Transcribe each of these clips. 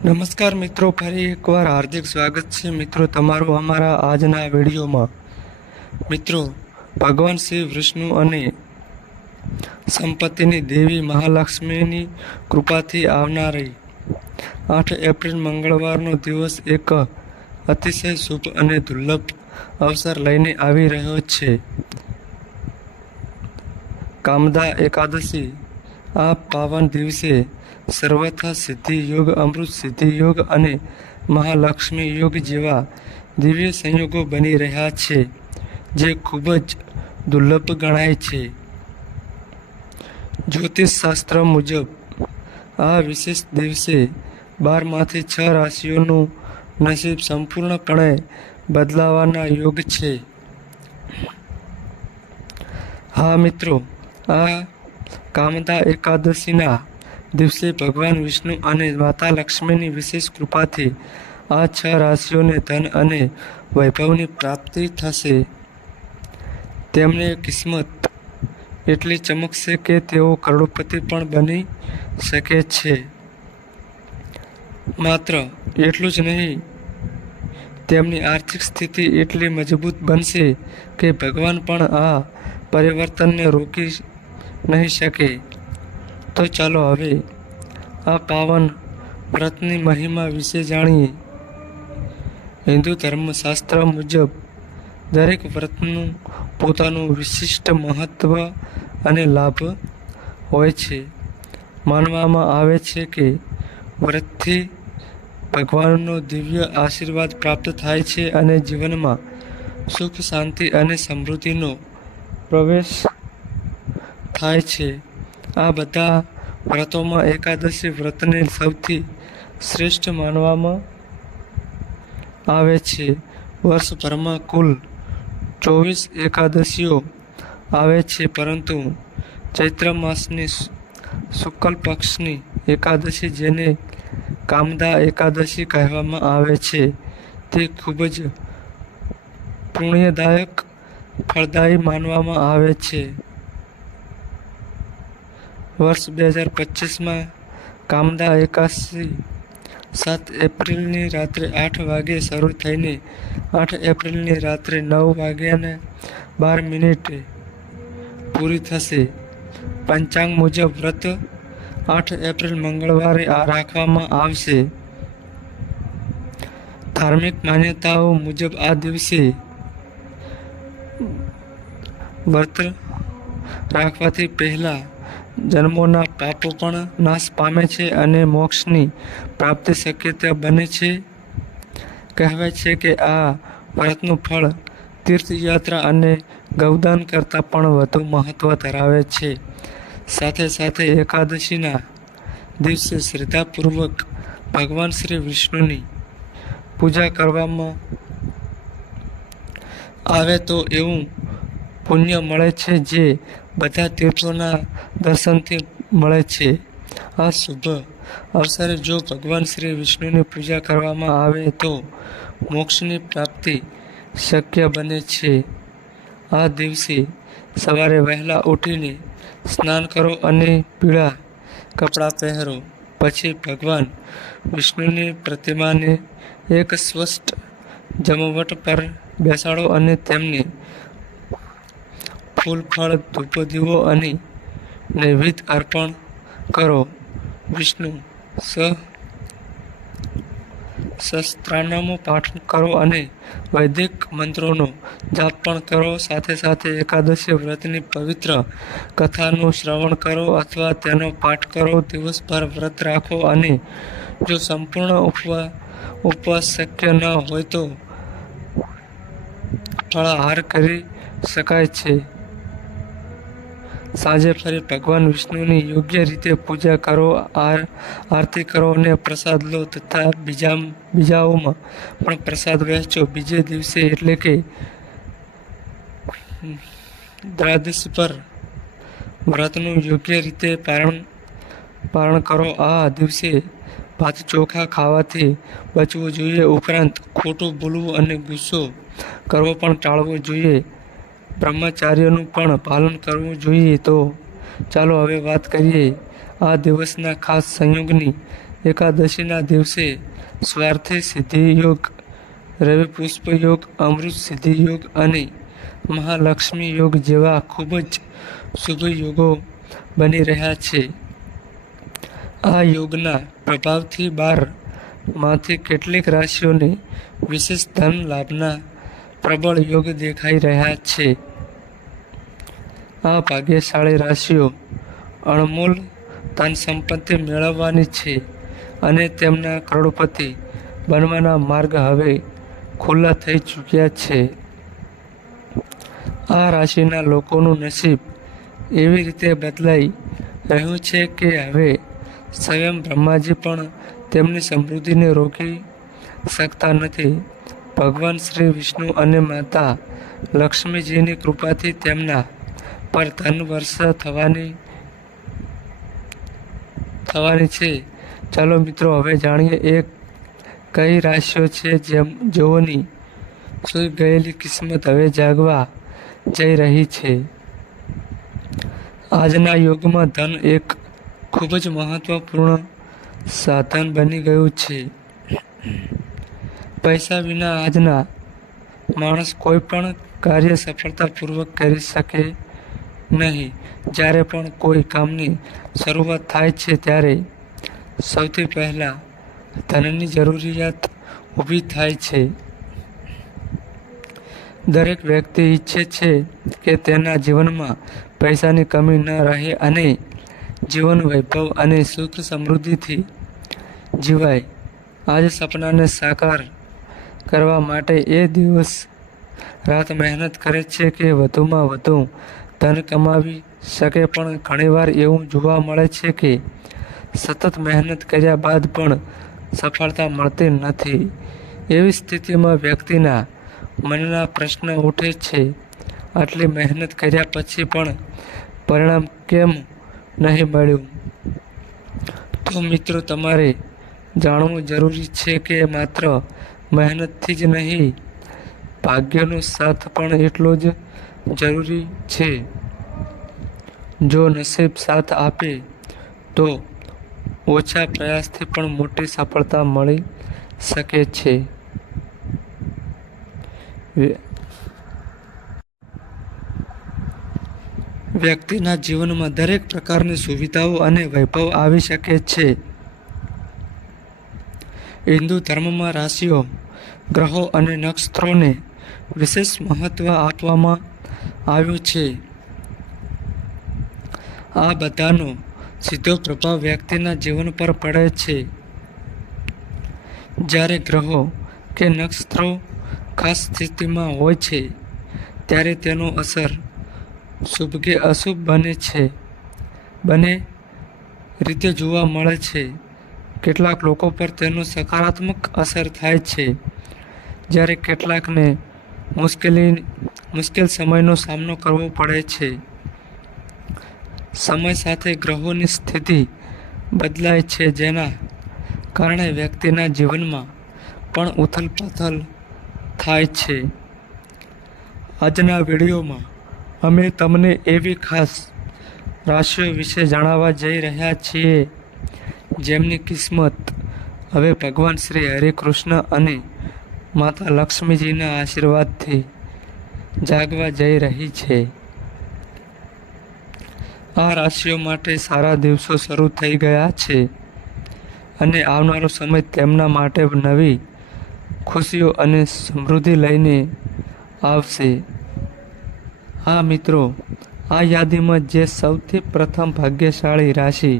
નમસ્કાર મિત્રો, ફરી એકવાર હાર્દિક સ્વાગત છે મિત્રો તમારું અમારા આજના વિડીયોમાં। મિત્રો, ભગવાન શ્રી વિષ્ણુ અને સંપત્તિની દેવી મહાલક્ષ્મીની કૃપાથી આવનારી 8 એપ્રિલ મંગળવારનો દિવસ એક અતિશય શુભ અને દુર્લભ અવસર લઈને આવી રહ્યો છે। કામદા એકાદશી। આ પાવન દિવસે સર્વથા સિદ્ધિ યોગ, અમૃત સિદ્ધિ યોગ અને મહાલક્ષ્મી યોગ જેવા દિવ્ય સંયોગો બની રહ્યા છે, જે ખૂબ જ દુર્લભ ગણાય છે। જ્યોતિષ શાસ્ત્ર મુજબ આ વિશેષ દિવસે 12માંથી 6 રાશિઓનું નસીબ સંપૂર્ણપણે બદલાવાના યોગ છે। હા મિત્રો, આ કામદા એકાદશીના દિવસે ભગવાન વિષ્ણુ અને માતા લક્ષ્મીની વિશેષ કૃપાથી આ 6 રાશિઓને ધન અને વૈભવની પ્રાપ્તિ થશે। તેમની કિસ્મત એટલી ચમકશે કે તેઓ કરોડપતિ પણ બની શકે છે। માત્ર એટલું જ નહીં, તેમની આર્થિક સ્થિતિ એટલી મજબૂત બનશે કે ભગવાન પણ આ પરિવર્તનને રોકી નહીં શકે। તો ચાલો હવે આ પાવન વ્રતની મહિમા વિશે જાણીએ। હિન્દુ ધર્મશાસ્ત્ર મુજબ દરેક વ્રતનું પોતાનું વિશિષ્ટ મહત્વ અને લાભ હોય છે। માનવામાં આવે છે કે વ્રતથી ભગવાનનો દિવ્ય આશીર્વાદ પ્રાપ્ત થાય છે અને જીવનમાં સુખ, શાંતિ અને સમૃદ્ધિનો પ્રવેશ થાય છે। આ બધા વ્રતોમાં એકાદશી વ્રતને સૌથી શ્રેષ્ઠ માનવામાં આવે છે। વર્ષભરમાં કુલ 24 એકાદશીઓ આવે છે, પરંતુ ચૈત્ર માસની શુક્લ પક્ષની એકાદશી, જેને કામદા એકાદશી કહેવામાં આવે છે, તે ખૂબ જ પુણ્યદાયક, ફળદાયી માનવામાં આવે છે। વર્ષ 2025માં કામદા એકાદશી 7 એપ્રિલની રાત્રે 8 વાગ્યે શરૂ થઈને 8 એપ્રિલની રાત્રે 9:12 પૂરી થશે। પંચાંગ મુજબ વ્રત 8 એપ્રિલ મંગળવારે રાખવામાં આવશે। ધાર્મિક માન્યતાઓ મુજબ આ દિવસે વ્રત રાખવાથી પહેલા જન્મોના પાપો પણ નાશ પામે છે અને મોક્ષની પ્રાપ્તિ શક્ય બને છે। કહેવાય છે કે આ વ્રતનું ફળ તીર્થયાત્રા અને ગૌદાન કરતાં પણ વધુ મહત્વ ધરાવે છે। સાથે સાથે એકાદશીના દિવસે શ્રદ્ધાપૂર્વક ભગવાન શ્રી વિષ્ણુની પૂજા કરવામાં આવે તો એવું પુણ્ય મળે છે જે બધા તીર્થોના દર્શનથી મળે છે। આ શુભ અવસરે જો ભગવાન શ્રી વિષ્ણુની પૂજા કરવામાં આવે તો મોક્ષની પ્રાપ્તિ શક્ય બને છે। આ દિવસે સવારે વહેલા ઉઠીને સ્નાન કરો અને પીળા કપડાં પહેરો। પછી ભગવાન વિષ્ણુની પ્રતિમાને એક સ્વસ્થ જમવટ પર બેસાડો અને તેમને ફૂલ, ફળ, ધૂપ, દીવો અને નૈવેદ્ય અર્પણ કરો। વિષ્ણુ સહસ્ત્રનામનો પાઠ કરો અને વૈદિક મંત્રોનો જાપ પણ કરો। સાથે સાથે એકાદશી વ્રતની પવિત્ર કથાનું શ્રવણ કરો અથવા તેનો પાઠ કરો। દિવસભર વ્રત રાખો અને જો સંપૂર્ણ ઉપવાસ શક્ય ન હોય તો ફળાહાર કરી શકાય છે। સાંજે ફરી ભગવાન વિષ્ણુની યોગ્ય રીતે પૂજા કરો, આરતી કરો અને પ્રસાદ લો તથા બીજાઓમાં પણ પ્રસાદ વહેંચો। બીજે દિવસે એટલે કે દ્વાદશી પર વ્રતનું યોગ્ય રીતે પારણ કરો। આ દિવસે ભાત ચોખા ખાવાથી બચવું જોઈએ, ઉપરાંત ખોટું બોલવું અને ગુસ્સો કરવો પણ ટાળવો જોઈએ। બ્રહ્મચાર્યનું પણ પાલન કરવું જોઈએ। તો ચાલો હવે વાત કરીએ આ દિવસના ખાસ સંયોગની। એકાદશીના દિવસે સ્વાર્થી સિદ્ધિ યોગ, રવિ પુષ્પ યોગ, અમૃત સિદ્ધિ યોગ અને મહાલક્ષ્મી યોગ જેવા ખૂબ જ શુભ યોગો બની રહ્યા છે. આ યોગના પ્રભાવથી 12માંથી કેટલીક રાશિઓને વિશેષ ધન લાભના પ્રબળ યોગ દેખાઈ રહ્યા છે. આ ભાગ્યશાળી રાશિઓ અણમોલ ધન સંપત્તિ મેળવવાની છે અને તેમના કરોડપતિ બનવાના માર્ગ હવે ખુલ્લા થઈ ચૂક્યા છે. આ રાશિના લોકોનું નસીબ એવી રીતે બદલાઈ રહ્યું છે કે હવે સ્વયં બ્રહ્માજી પણ તેમની સમૃદ્ધિને રોકી શકતા નથી. ભગવાન શ્રી વિષ્ણુ અને માતા લક્ષ્મીજીની કૃપાથી તેમના પર ધન વર્ષા થવાની છે. ચાલો મિત્રો, હવે જાણીએ એ કઈ રાશિઓ છે જેઓની સૂઈ ગયેલી કિસ્મત હવે જાગવા જઈ રહી છે. આજના યુગમાં ધન એક ખૂબ જ મહત્વપૂર્ણ સાધન બની ગયું છે. પૈસા વિના આજના માણસ કોઈ પણ કાર્ય સફળતાપૂર્વક કરી શકે નહીં. જ્યારે પણ કોઈ કામની શરૂઆત થાય છે ત્યારે સૌથી પહેલા ધનની જરૂરિયાત ઊભી થાય છે. દરેક વ્યક્તિ ઈચ્છે છે કે તેના જીવનમાં પૈસાની કમી ન રહે અને જીવન વૈભવ અને સુખ સમૃદ્ધિથી જીવાય. આ જ સપનાને સાકાર કરવા માટે એ દિવસ રાત મહેનત કરે છે કે વધુમાં વધુ ધન કમાવી શકે, પણ ઘણીવાર એવું જોવા મળે છે કે સતત મહેનત કર્યા બાદ પણ સફળતા મળતી નથી. એવી સ્થિતિમાં વ્યક્તિના મનના પ્રશ્ન ઉઠે છે, આટલી મહેનત કર્યા પછી પણ પરિણામ કેમ નહીં મળ્યું? તો મિત્રો, તમારે જાણવું જરૂરી છે કે માત્ર મહેનતથી જ નહીં, ભાગ્યનો સાથ પણ એટલો જ જરૂરી છે. જો નસીબ સાથ આપે તો ઓછા પ્રયાસથી પણ મોટી સફળતા મળી શકે છે. વ્યક્તિના જીવનમાં દરેક પ્રકારની સુવિધાઓ અને વૈભવ આવી શકે છે. હિન્દુ ધર્મમાં રાશિઓ, ગ્રહો અને નક્ષત્રોને વિશેષ મહત્વ આપવામાં આવ્યું છે. આ બધાનો સીધો પ્રભાવ વ્યક્તિના જીવન પર પડે છે. જ્યારે ગ્રહો કે નક્ષત્રો ખાસ સ્થિતિમાં હોય છે ત્યારે તેનો અસર શુભ કે અશુભ બંને રીતે જોવા મળે છે. કેટલાક લોકો પર તેનો સકારાત્મક અસર થાય છે, જ્યારે કેટલાકને મુશ્કેલ સમયનો સામનો કરવો પડે છે. સમય સાથે ગ્રહોની સ્થિતિ બદલાય છે, જેના કારણે વ્યક્તિના જીવનમાં પણ ઉથલપાથલ થાય છે. આજના વિડીયોમાં અમે તમને એવી ખાસ રાશિઓ વિશે જણાવવા જઈ રહ્યા છીએ જેમની કિસ્મત હવે ભગવાન શ્રી હરિકૃષ્ણ અને માતા લક્ષ્મીજીના આશીર્વાદથી જાગવા જઈ રહી છે. આ રાશિઓ માટે સારા દિવસો શરૂ થઈ ગયા છે અને આવનારો સમય તેમના માટે નવી ખુશીઓ અને સમૃદ્ધિ લઈને આવશે. હા મિત્રો, આ યાદીમાં જે સૌથી પ્રથમ ભાગ્યશાળી રાશિ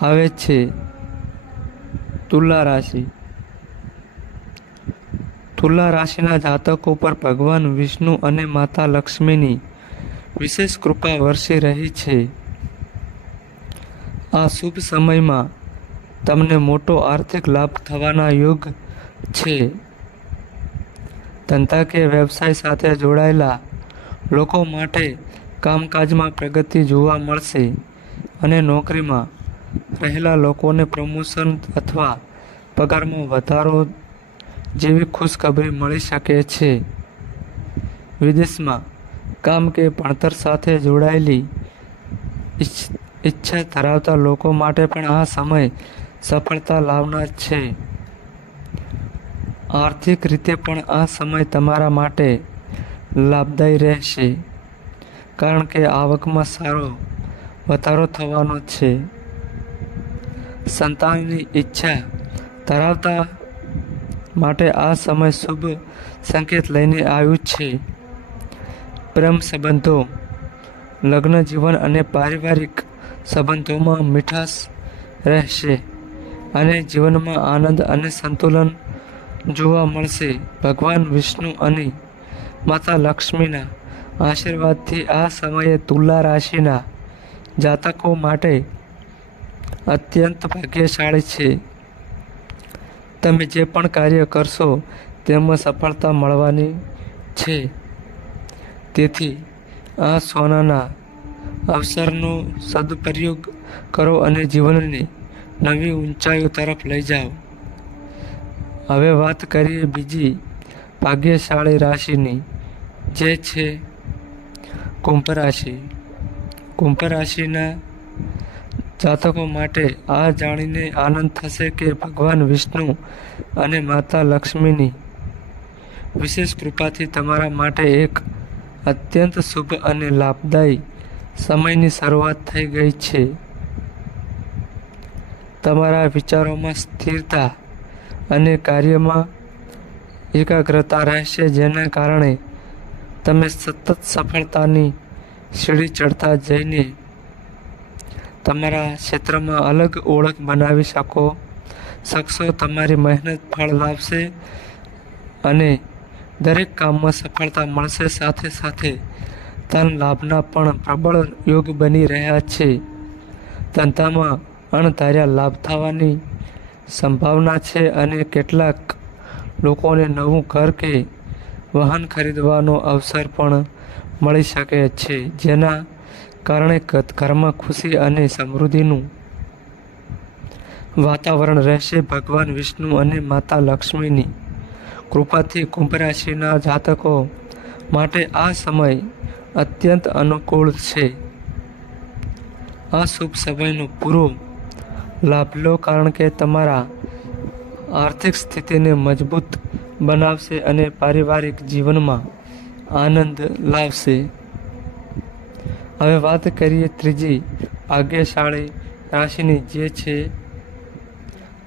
આવે છે તુલા રાશિ. તુલા રાશિના જાતકો પર ભગવાન વિષ્ણુ અને માતા લક્ષ્મીની વિશેષ કૃપા વરસી રહી છે. આ શુભ સમયમાં તમને મોટો આર્થિક લાભ થવાના યોગ છે. ધંધા કે વ્યવસાય સાથે જોડાયેલા લોકો માટે કામકાજમાં પ્રગતિ જોવા મળશે અને નોકરીમાં રહેલા લોકોને પ્રમોશન અથવા પગારમાં વધારો જેવી ખુશખબરી મળી શકે છે. વિદેશમાં કામ કે ભણતર સાથે જોડાયેલી ઈચ્છા ધરાવતા લોકો માટે પણ આ સમય સફળતા લાવનાર છે. આર્થિક રીતે પણ આ સમય તમારા માટે લાભદાયી રહેશે, કારણ કે આવકમાં સારો વધારો થવાનો છે. સંતાનની ઈચ્છા ધરાવતા માટે આ સમય શુભ સંકેત લઈને આવ્યું છે. પ્રેમ સંબંધો, લગ્ન જીવન અને પારિવારિક સંબંધોમાં મીઠાશ રહેશે અને જીવનમાં આનંદ અને સંતુલન જોવા મળશે. ભગવાન વિષ્ણુ અને માતા લક્ષ્મીના આશીર્વાદથી આ સમયે તુલા રાશિના જાતકો માટે અત્યંત ભાગ્યશાળી છે. તમે જે પણ કાર્ય કરશો તેમાં સફળતા મળવાની છે. તેથી આ સોનાના અવસરનો સદુપયોગ કરો અને જીવનને નવી ઊંચાઈઓ તરફ લઈ જાઓ. હવે વાત કરીએ બીજી ભાગ્યશાળી રાશિની, જે છે કુંભ રાશિ. કુંભ રાશિના જાતકો માટે આ જાણીને આનંદ થશે કે ભગવાન વિષ્ણુ અને માતા લક્ષ્મીની વિશેષ કૃપાથી તમારા માટે એક અત્યંત શુભ અને લાભદાયી સમયની શરૂઆત થઈ ગઈ છે. તમારા વિચારોમાં સ્થિરતા અને કાર્યમાં એકાગ્રતા રહેશે, જેના કારણે તમે સતત સફળતાની સીડી ચડતા જઈને તમારા ક્ષેત્રમાં અલગ ઓળખ બનાવી શકશો. તમારી મહેનત ફળ લાવશે અને દરેક કામમાં સફળતા મળશે. સાથે સાથે ધન લાભના પણ પ્રબળ યોગ બની રહ્યા છે. ધંધામાં અણધાર્યા લાભ થવાની સંભાવના છે અને કેટલાક લોકોને નવું ઘર કે વાહન ખરીદવાનો અવસર પણ મળી શકે છે, જેના કારણે ઘરમાં ખુશી અને સમૃદ્ધિનું વાતાવરણ રહેશે. ભગવાન વિષ્ણુ અને માતા લક્ષ્મીની કૃપાથી કુંભ રાશિના જાતકો માટે આ સમય અત્યંત અનુકૂળ છે. આ શુભ સમયનો પૂરો લાભ લો, કારણ કે તમારા આર્થિક સ્થિતિને મજબૂત બનાવશે અને પારિવારિક જીવનમાં આનંદ લાવશે. હવે વાત કરીએ ત્રીજી ભાગ્યશાળી રાશિની, જે છે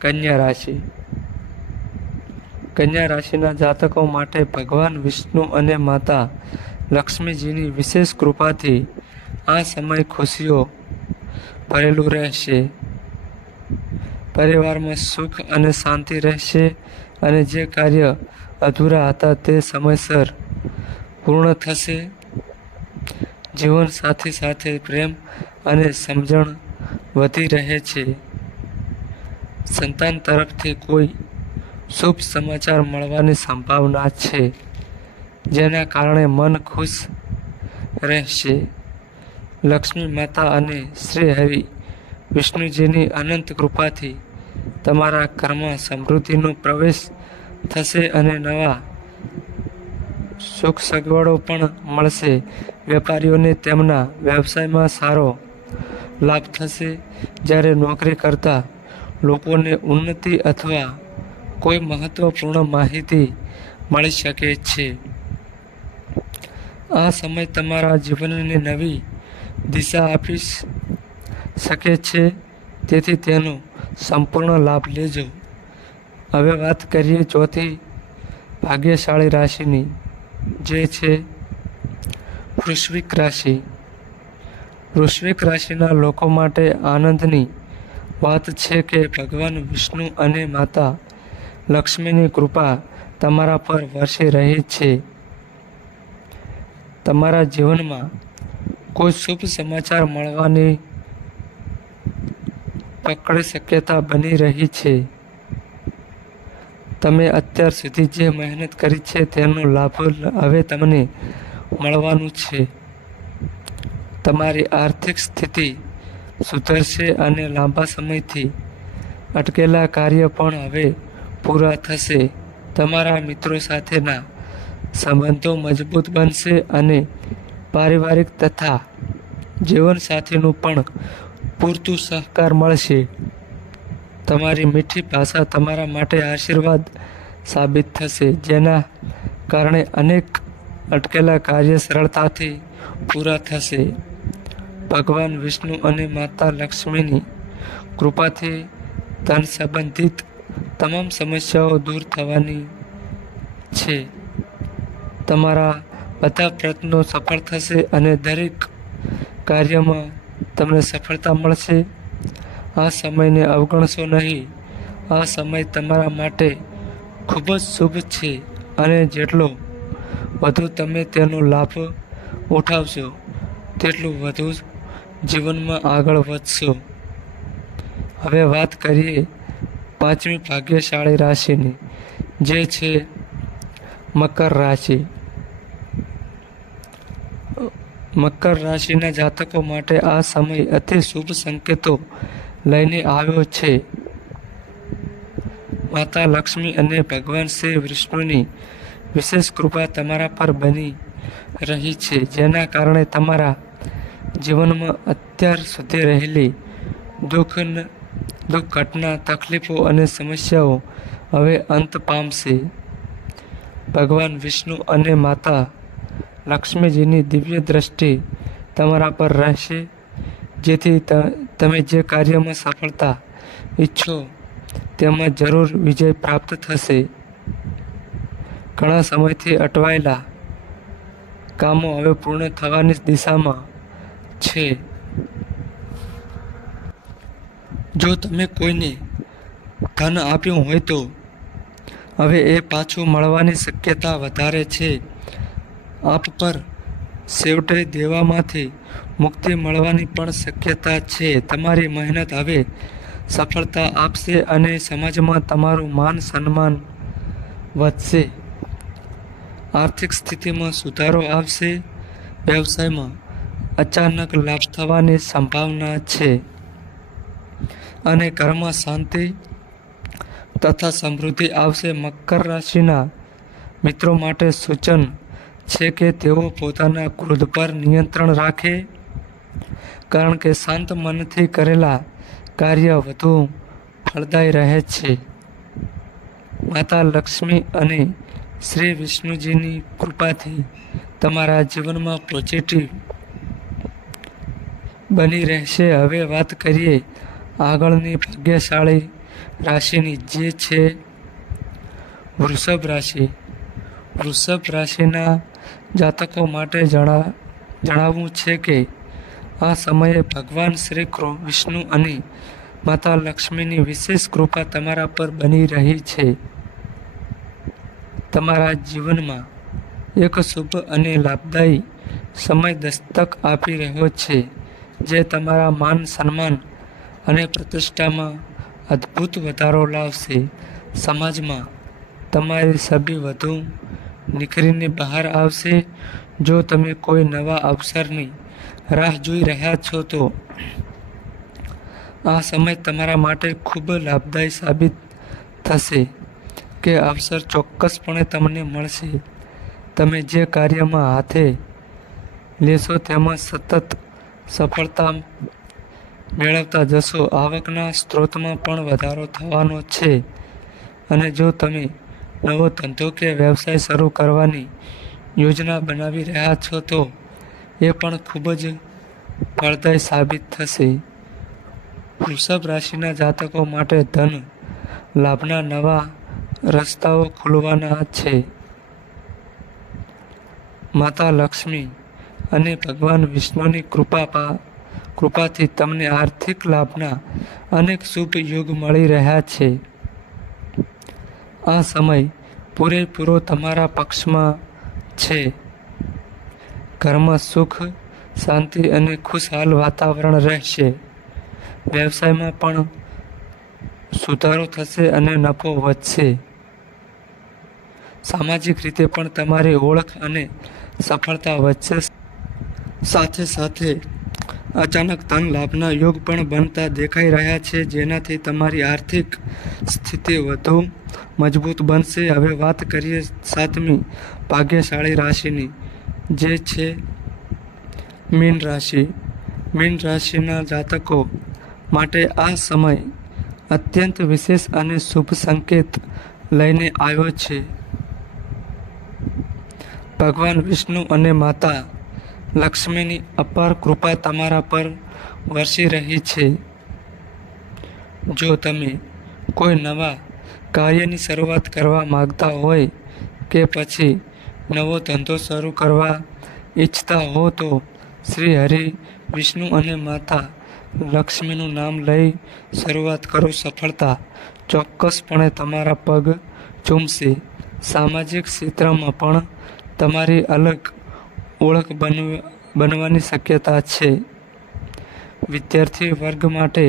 કન્યા રાશિ. કન્યા રાશિના જાતકો માટે ભગવાન વિષ્ણુ અને માતા લક્ષ્મીજીની વિશેષ કૃપાથી આ સમય ખુશીઓ ભરેલું રહેશે. પરિવારમાં સુખ અને શાંતિ રહેશે અને જે કાર્ય અધૂરા હતા તે સમયસર પૂર્ણ થશે. જીવનસાથી સાથે પ્રેમ અને સમજણ વધી રહે છે. સંતાન તરફથી કોઈ શુભ સમાચાર મળવાની સંભાવના છે, જેના કારણે મન ખુશ રહેશે. લક્ષ્મી માતા અને શ્રી હરિ વિષ્ણુજીની અનંત કૃપાથી તમારા ઘરમાં સમૃદ્ધિનો પ્રવેશ થશે અને નવા સુખ સગવડો પણ મળશે. વેપારીઓને તેમના વ્યવસાયમાં સારો લાભ થશે, જ્યારે નોકરી કરતા લોકોને ઉન્નતિ અથવા કોઈ મહત્વપૂર્ણ માહિતી મળી શકે છે. આ સમય તમારા જીવનને નવી દિશા આપી શકે છે, તેથી તેનો સંપૂર્ણ લાભ લેજો. હવે વાત કરીએ ચોથી ભાગ્યશાળી રાશિની, જે છે વૃશ્ચિક રાશિ. વૃશ્ચિક રાશિના લોકો માટે આનંદની વાત છે કે ભગવાન વિષ્ણુ અને માતા લક્ષ્મીની કૃપા તમારા પર વરસી રહી છે. તમારા જીવનમાં કોઈ શુભ સમાચાર મળવાની પકડી શક્યતા બની રહી છે. તમે અત્યાર સુધી જે મહેનત કરી છે તેનો લાભ હવે તમને મળવાનું છે. તમારી આર્થિક સ્થિતિ સુધરશે અને લાંબા સમયથી અટકેલા કાર્ય પણ હવે પૂરા થશે. તમારા મિત્રો સાથેના સંબંધો મજબૂત બનશે અને પારિવારિક તથા જીવનસાથીનું પણ પૂરતું સહકાર મળશે. તમારી મીઠી ભાષા તમારા માટે આશીર્વાદ સાબિત થશે, જેના કારણે અનેક અટકેલા કાર્ય સરળતાથી પૂરા થશે. ભગવાન વિષ્ણુ અને માતા લક્ષ્મીની કૃપાથી ધન સંબંધિત તમામ સમસ્યાઓ દૂર થવાની છે. તમારા બધા પ્રયત્નો સફળ થશે અને દરેક કાર્યમાં તમને સફળતા મળશે. આ સમયને અવગણશો નહીં. આ સમય તમારા માટે ખૂબ જ શુભ છે અને જેટલો વધુ તમે તેનો લાભ ઉઠાવશો, તેટલું વધુ જીવનમાં આગળ વધશો. હવે વાત કરીએ 5મી ભાગ્યશાળી રાશિની, જે છે મકર રાશિ. મકર રાશિના જાતકો માટે આ સમય અતિ શુભ સંકેતો લઈને આવ્યો છે. માતા લક્ષ્મી અને ભગવાન શ્રી વિષ્ણુની વિશેષ કૃપા તમારા પર બની રહી છે, જેના કારણે તમારા જીવનમાં અત્યાર સુધી રહેલી દુઃખ ઘટના, તકલીફો અને સમસ્યાઓ હવે અંત પામશે. ભગવાન વિષ્ણુ અને માતા લક્ષ્મીજીની દિવ્ય દ્રષ્ટિ તમારા પર રહેશે, જેથી તમે જે કાર્યમાં સફળતા ઈચ્છો તેમાં જરૂર વિજય પ્રાપ્ત થશે. ઘણા સમયથી અટવાયેલા કામો હવે પૂર્ણ થવાની દિશામાં છે. જો તમે કોઈને ધન આપ્યું હોય તો હવે એ પાછું મળવાની શક્યતા વધારે છે. આપ પર છેવટે દેવામાંથી મુક્તિ મળવાની પણ શક્યતા છે. તમારી મહેનત હવે સફળતા આપશે અને સમાજમાં તમારું માન સન્માન વધશે. આર્થિક સ્થિતિમાં સુધારો આવશે. વ્યવસાયમાં અચાનક લાભ થવાની સંભાવના છે અને ઘરમાં શાંતિ તથા સમૃદ્ધિ આવશે. મકર રાશિના મિત્રો માટે સૂચન છે કે તેઓ પોતાના ક્રોધ પર નિયંત્રણ રાખે, કારણ કે શાંત મનથી કરેલા કાર્ય વધુ ફળદાયી રહે છે. માતા લક્ષ્મી અને શ્રી વિષ્ણુજીની કૃપાથી તમારા જીવનમાં પોઝિટિવ બની રહેશે. હવે વાત કરીએ આગળની ભાગ્યશાળી રાશિની, જે છે વૃષભ રાશિ. વૃષભ રાશિના જાતકો માટે જણાવવું છે કે આ સમયે ભગવાન શ્રી વિષ્ણુ અને માતા લક્ષ્મીની વિશેષ કૃપા તમારા પર બની રહી છે. તમારા જીવનમાં એક શુભ અને લાભદાયી સમય દસ્તક આપી રહ્યો છે, જે તમારા માન સન્માન અને પ્રતિષ્ઠામાં અદ્ભુત વધારો લાવશે. સમાજમાં તમારી છબી વધુ નિખરીને બહાર આવશે. જો તમે કોઈ નવા અવસરની રાહ જોઈ રહ્યા છો તો આ સમય તમારા માટે ખૂબ લાભદાયી સાબિત થશે કે અવસર ચોક્કસપણે તમને મળશે. તમે જે કાર્યમાં હાથે લેશો તેમાં સતત સફળતા મેળવતા જશો. આવકના સ્ત્રોતમાં પણ વધારો થવાનો છે અને જો તમે નવો ધંધો કે વ્યવસાય શરૂ કરવાની યોજના બનાવી રહ્યા છો તો એ પણ ખૂબ જ ફળદાયી સાબિત થશે. વૃષભ રાશિના જાતકો માટે ધન લાભના નવા રસ્તાઓ ખુલવાના છે. માતા લક્ષ્મી અને ભગવાન વિષ્ણુની કૃપાથી તમને આર્થિક લાભના અનેક શુભ યોગ મળી રહ્યા છે. આ સમય પૂરેપૂરો તમારા પક્ષમાં છે. ઘરમાં સુખ, શાંતિ અને ખુશહાલ વાતાવરણ રહેશે. વ્યવસાયમાં પણ સુધારો થશે અને નફો વધશે. સામાજિક રીતે પણ તમારી ઓળખ અને સફળતા વધશે. સાથે સાથે અચાનક ધન લાભના યોગ પણ બનતા દેખાઈ રહ્યા છે, જેનાથી તમારી આર્થિક સ્થિતિ વધુ મજબૂત બનશે. હવે વાત કરીએ 7મી ભાગ્યશાળી રાશિની, જે છે મીન રાશિ. મીન રાશિના જાતકો માટે આ સમય અત્યંત વિશેષ અને શુભ સંકેત લઈને આવ્યો છે. ભગવાન વિષ્ણુ અને માતા લક્ષ્મીની અપાર કૃપા તમારા પર વરસી રહી છે. જો તમે કોઈ નવા કાર્યની શરૂઆત કરવા માંગતા હોય કે પછી નવો ધંધો શરૂ કરવા ઈચ્છતા હો તો શ્રી હરિ વિષ્ણુ અને માતા લક્ષ્મીનું નામ લઈ શરૂઆત કરો. સફળતા ચોક્કસપણે તમારા પગ ચૂમશે. સામાજિક ક્ષેત્રમાં પણ તમારી અલગ ઓળખ બનવાની શક્યતા છે. વિદ્યાર્થી વર્ગ માટે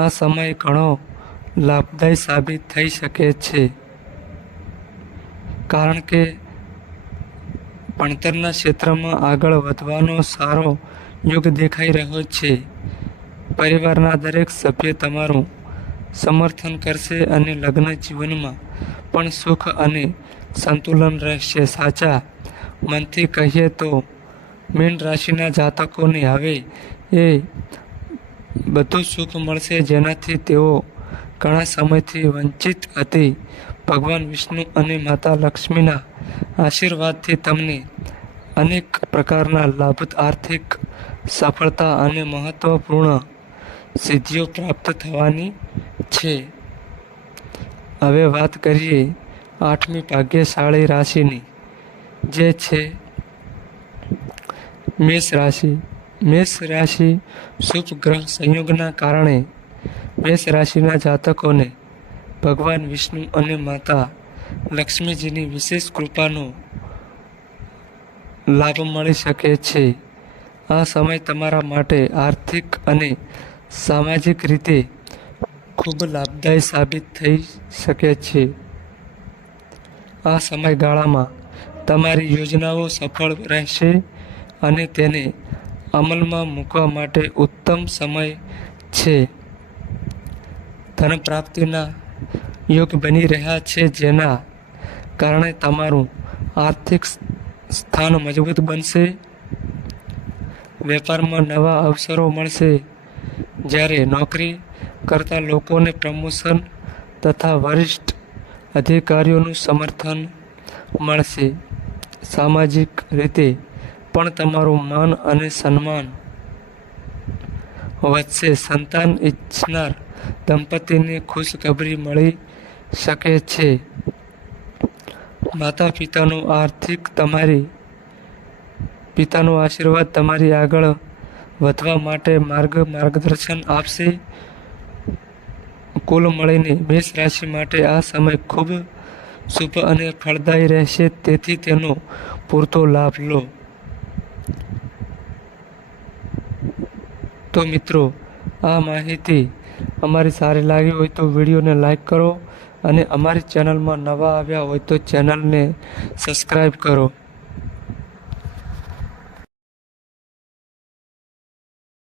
આ સમય ઘણો લાભદાયી સાબિત થઈ શકે છે, કારણ કે ભણતરના ક્ષેત્રમાં આગળ વધવાનો સારો યોગ દેખાઈ રહ્યો છે. પરિવારના દરેક સભ્ય તમારું સમર્થન કરશે અને લગ્ન જીવનમાં પણ સુખ અને સંતુલન રહેશે. સાચા મનથી કહીએ તો મીન રાશિના જાતકોને હવે એ બધું સુખ મળશે જેનાથી તેઓ ઘણા સમયથી વંચિત હતી. ભગવાન વિષ્ણુ અને માતા લક્ષ્મીના આશીર્વાદથી તમને અનેક પ્રકારના લાભ, આર્થિક સફળતા અને મહત્વપૂર્ણ સિદ્ધિઓ પ્રાપ્ત થવાની છે. હવે વાત કરીએ 8મી ભાગ્યશાળી રાશિની, જે છે મેષ રાશિ. મેષ રાશિ શુભ ગ્રહ સંયોગના કારણે મેષ રાશિના જાતકોને ભગવાન વિષ્ણુ અને માતા લક્ષ્મીજીની વિશેષ કૃપાનો લાભ મળી શકે છે. આ સમય તમારા માટે આર્થિક અને સામાજિક રીતે ખૂબ લાભદાયી સાબિત થઈ શકે છે. આ સમયગાળામાં તમારી યોજનાઓ સફળ રહેશે અને તેને અમલમાં મૂકવા માટે ઉત્તમ સમય છે. ધન પ્રાપ્તિના યોગ બની રહ્યા છે, જેના કારણે તમારું આર્થિક સ્થાન મજબૂત બનશે. વેપારમાં નવા અવસરો મળશે, જ્યારે નોકરી કરતા લોકોને પ્રમોશન તથા વરિષ્ઠ અધિકારીઓનું સમર્થન મળશે. સામાજિક રીતે પણ તમારું માન અને સન્માન વધશે. સંતાન ઈચ્છનાર દંપતીને ખુશખબરી મળી શકે છે. માતા પિતાનો આશીર્વાદ તમારી આગળ વધવા માટે માર્ગદર્શન આપશે. કુલ મળીને મેષ રાશિ માટે આ સમય ખૂબ શુભ અને ફળદાયી રહેશે, તેથી તેનો પૂરતો લાભ લો. તો મિત્રો, આ માહિતી અમારી સારી લાગી હોય તો વિડીયોને લાઈક કરો અને અમારી ચેનલમાં નવા આવ્યા હોય તો ચેનલને સબસ્ક્રાઈબ કરો.